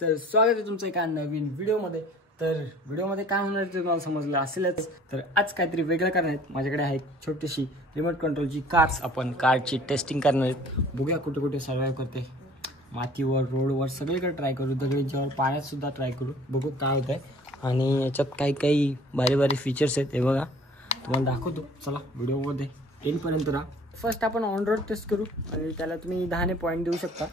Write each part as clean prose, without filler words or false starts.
तर स्वागत आहे तुमचं एका नवीन व्हिडिओमध्ये। तर व्हिडिओमध्ये काय होणार ते तुम्हाला समजलं असेलच। तर आज काहीतरी वेगळं करणार आहेत। माझ्याकडे आहे एक छोटीशी रिमोट कंट्रोलची कार्स, आपण कारची टेस्टिंग करणार आहेत। बघूया कुठे कुठे सर्वाइव्ह करते, मातीवर, रोडवर सगळीकडे ट्राय करू, दगडींच्यावर, पाण्यात सुद्धा ट्राय करू, बघू काय होतंय। आणि याच्यात काही काही भारी भारी फीचर्स आहेत, हे बघा तुम्हाला दाखवतो। चला व्हिडिओमध्ये एंडपर्यंत राहा। फर्स्ट आपण ऑन रोड टेस्ट करू आणि त्याला तुम्ही 10 पॉईंट देऊ शकता।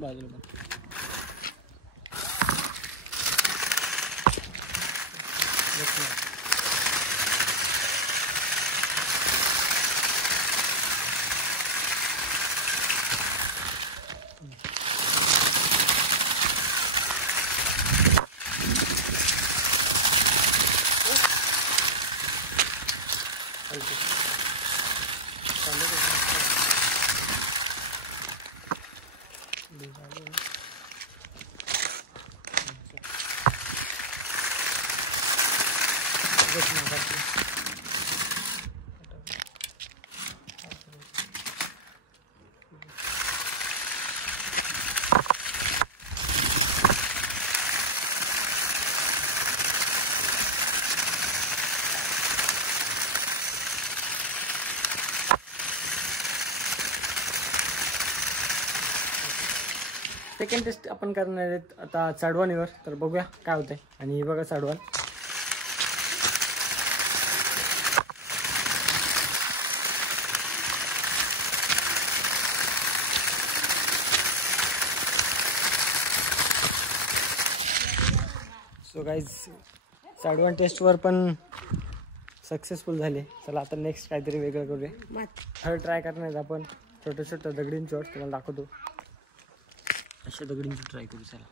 बाजूला सेकंड टेस्ट आपण करणार आहेत आता चढवणीवर। तर बघूया काय होतंय। आणि बघा चढवण सो गाईज चढवण टेस्टवर पण सक्सेसफुल झाले। चला आता नेक्स्ट काहीतरी वेगळं करूया। थर्ड ट्राय करणार आहेत आपण छोट्या छोट्या दगडींच्यावर, तुम्हाला दाखवतो। अशा दगडींची ट्राय करू चला।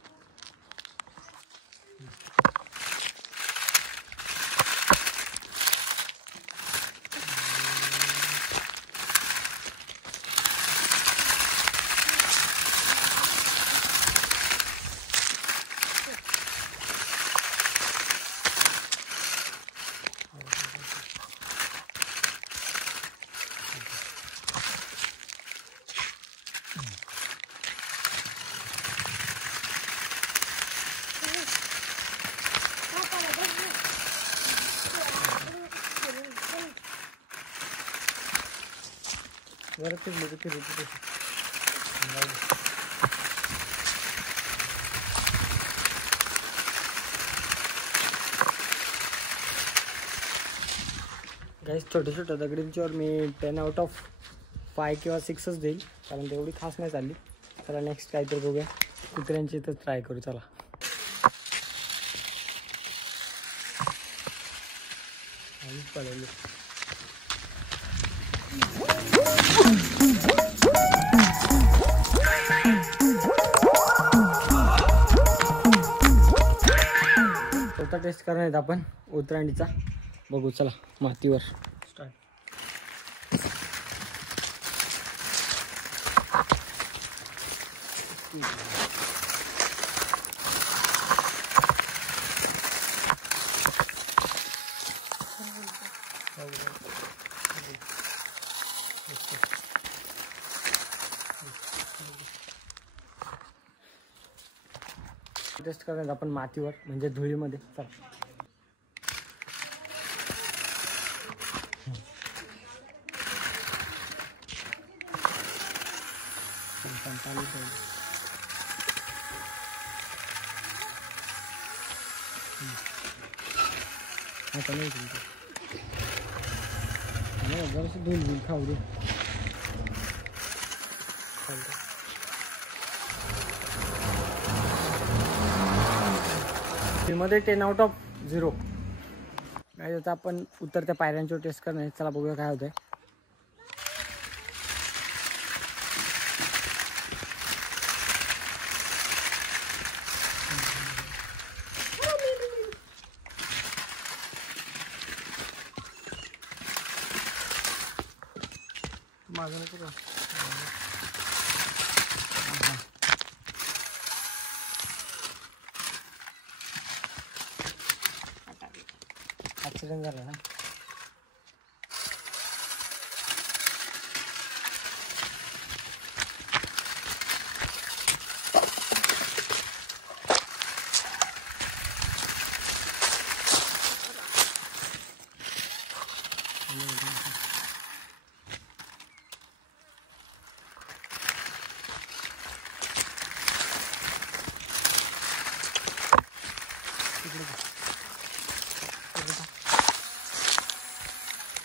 गाईस छोट्या छोट्या दगडींच्यावर मी 10 आउट ऑफ 5 किंवा 6च देईल, कारण तेवढी खास नाही चालली। चला नेक्स्ट काहीतरी बघूया, कुत्र्यांची इथं ट्राय करू चला। पडेल चौथा टेस्ट करणार आहेत आपण उतरांडीचा, बघू चला मातीवर स्टार्ट। टेस्ट करणार आपण मातीवर, म्हणजे धुळीमध्ये। चला आता नाही जरासं धुळी खाऊ दे। मध्ये 10 आउट ऑफ 0। काय आता आपण उतरत्या पायऱ्यांची टेस्ट करणार। चला बघूया काय होतंय। माझं नको का ॲक्सिडेंट झाला ना.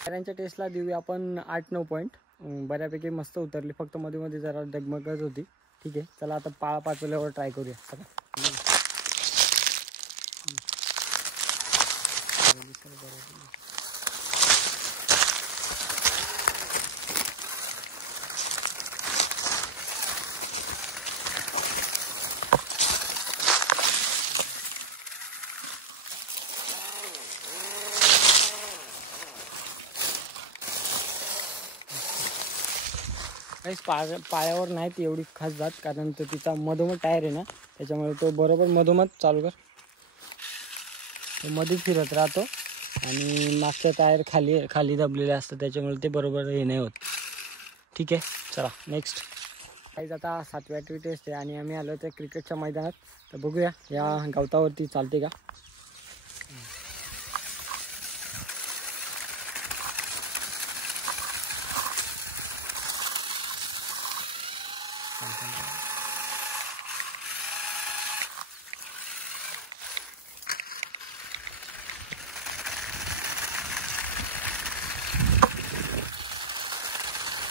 टायरांच्या टेस्टला देऊया आपण 8-9 पॉईंट. बऱ्यापैकी मस्त उतरली, फक्त मध्ये मध्ये जरा डगमगत होती. ठीक आहे, चला आता पाळा पाचवल्यावर ट्राय करूया. चला पायावर नाही ती एवढी खास जात, कारण तो तिचा मधोमध टायर आहे ना, त्याच्यामुळे तो बरोबर मधोमध चालू कर, तो मध्ये फिरत राहतो आणि मागच्या टायर खाली दबलेले असतं, त्याच्यामुळे ते बरोबर हे नाही होत. ठीक आहे, चला नेक्स्ट. काहीच आता 7व्या टेस्ट आहे आणि आम्ही आलो त्या क्रिकेटच्या मैदानात. तर बघूया या गवतावरती चालते का.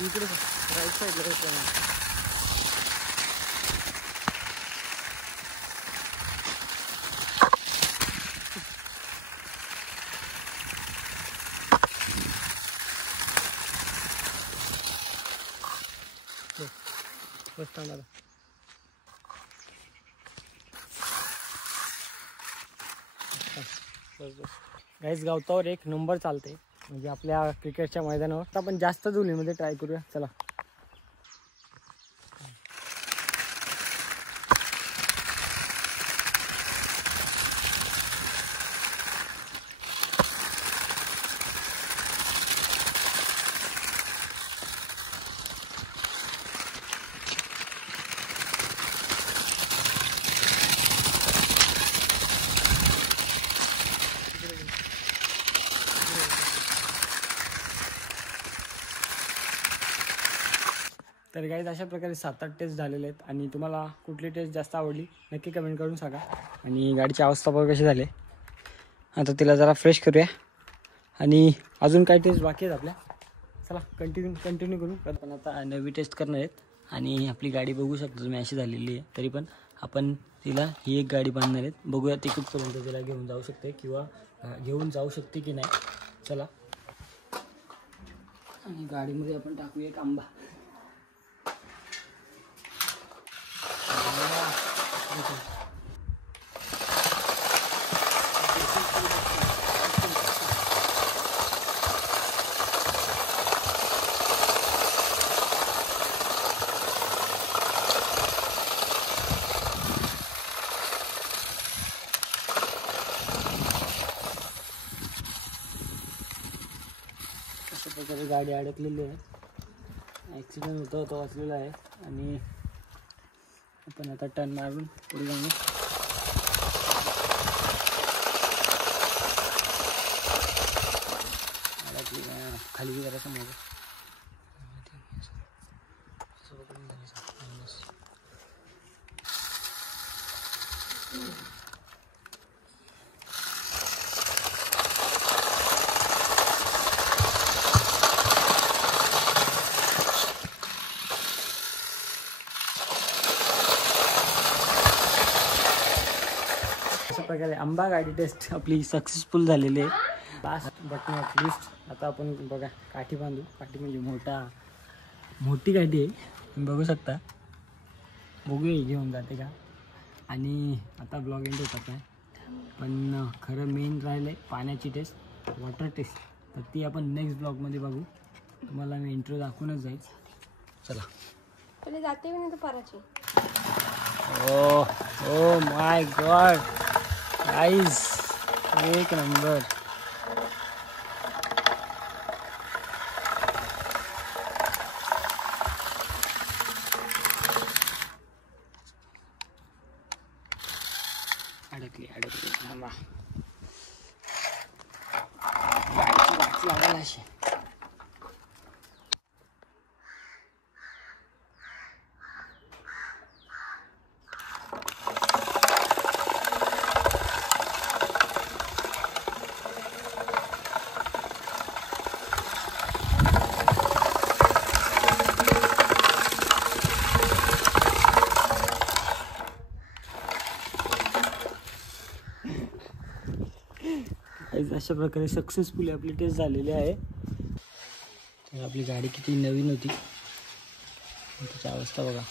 इकडे राईट साईडला बस थांबा. गाईस गवतावर एक नंबर चालते, म्हणजे आपल्या क्रिकेटच्या मैदानावर. तर आपण जास्त धुलीमध्ये ट्राय करूया. चला तर गाईज अशा प्रकारे 7-8 टेस्ट झालेले आहेत. आणि तुम्हाला कुठली टेस्ट जास्त आवडली नक्की कमेंट करून सांगा. आणि गाडीची अवस्था बघ कशी झाली. आता तिला जरा फ्रेश करूया आणि अजून काही टेस्ट बाकी आहेत आपल्या. चला कंटिन्यू करू. पण आता नवी टेस्ट करणार आहेत आणि आपली गाडी बघू शकतो तुम्ही अशी झालेली आहे. तरी पण आपण तिला ही एक गाडी बांधणार आहेत. बघूया ती कुठपर्यंत तिला घेऊन जाऊ शकते किंवा घेऊन जाऊ शकते की नाही. चला, आणि गाडीमध्ये आपण टाकूया एक आंबा. अशा प्रकारे गाडी अडकलेली आहे. ॲक्सिडेंट होता तो वाचलेला आहे. आणि आपण आता टर्न मारून पुढे जाऊ. खाली जरा समोर अशा प्रकारे आंबा गाडी टेस्ट आपली सक्सेसफुल झालेली आहे. लास्ट बट नॉट लिस्ट आता आपण बघा काठी बांधू. काठी म्हणजे मोठी काठी आहे, तुम्ही बघू शकता. बघूया घेऊन जाते का. आणि आता ब्लॉग एंड होतात आहे. पण खरं मेन राहिलं आहे पाण्याची टेस्ट, वॉटर टेस्ट. तर ती आपण नेक्स्ट ब्लॉगमध्ये बघू. तुम्हाला मी इंट्रो दाखवूनच जाईल. चला. पहिले जाते मी नाही पराची. ओ माय गॉड गाइस, एक नंबर. अडकली थांबा. गाडीची लावायला अशी. अशा प्रकारे सक्सेसफुली आपली टेस्ट झालेली आहे. तर आपली गाडी किती नवीन होती, त्याची अवस्था बघा.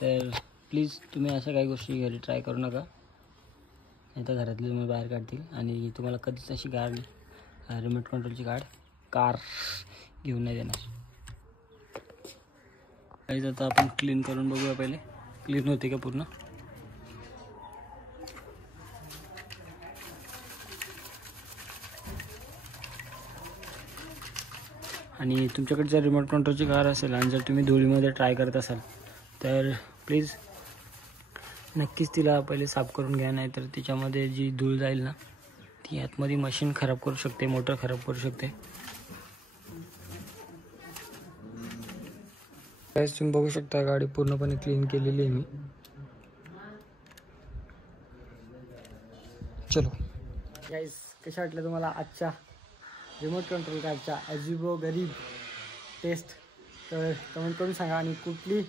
तर प्लीज तुम्ही अशा काही गोष्टी घरी ट्राय करू नका, नाही तर घरातले तुम्ही बाहेर काढतील आणि तुम्हाला कधीच अशी गाडी रिमोट कंट्रोलची कार घेऊन नाही देणार. काही आता आपण क्लीन करून बघूया. पहिले क्लीन होते का पूर्ण. आणि तुमच्याकडे जर रिमोट कंट्रोलची कार असेल आणि जर तुम्ही धुळीमध्ये ट्राय करत असाल तर प्लीज नक्कीच तिला पहिले साफ करून घ्या, नाही तर तिच्यामध्ये जी धूळ जाईल ना ती आतमध्ये मशीन खराब करू शकते, मोटर खराब करू शकते. गाइस तुम्ही बघू शकता गाडी पूर्णपणे क्लीन केलेली आहे मी. चलो गाइस, कशा वाटलं तुम्हाला आजच्या रिमोट कंट्रोल कारच्या अजीबो गरीब टेस्ट? तर कमेंट करून सांगा. आणि कुठली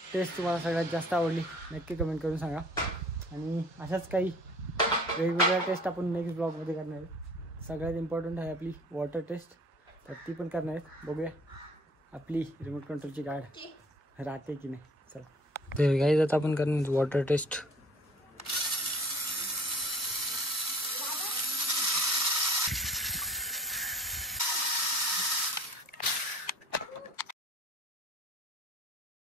टेस्ट तुम्हाला सगळ्यात जास्त आवडली नक्की कमेंट करून सांगा. आणि अशाच काही वेगवेगळ्या टेस्ट आपण नेक्स्ट ब्लॉगमध्ये करणार आहे. सगळ्यात इम्पॉर्टंट आहे आपली वॉटर टेस्ट, तर ती पण करणार आहे. बघूया आपली रिमोट कंट्रोलची गाडी राहते की नाही. चला तर गाईज आता आपण करणार वॉटर टेस्ट.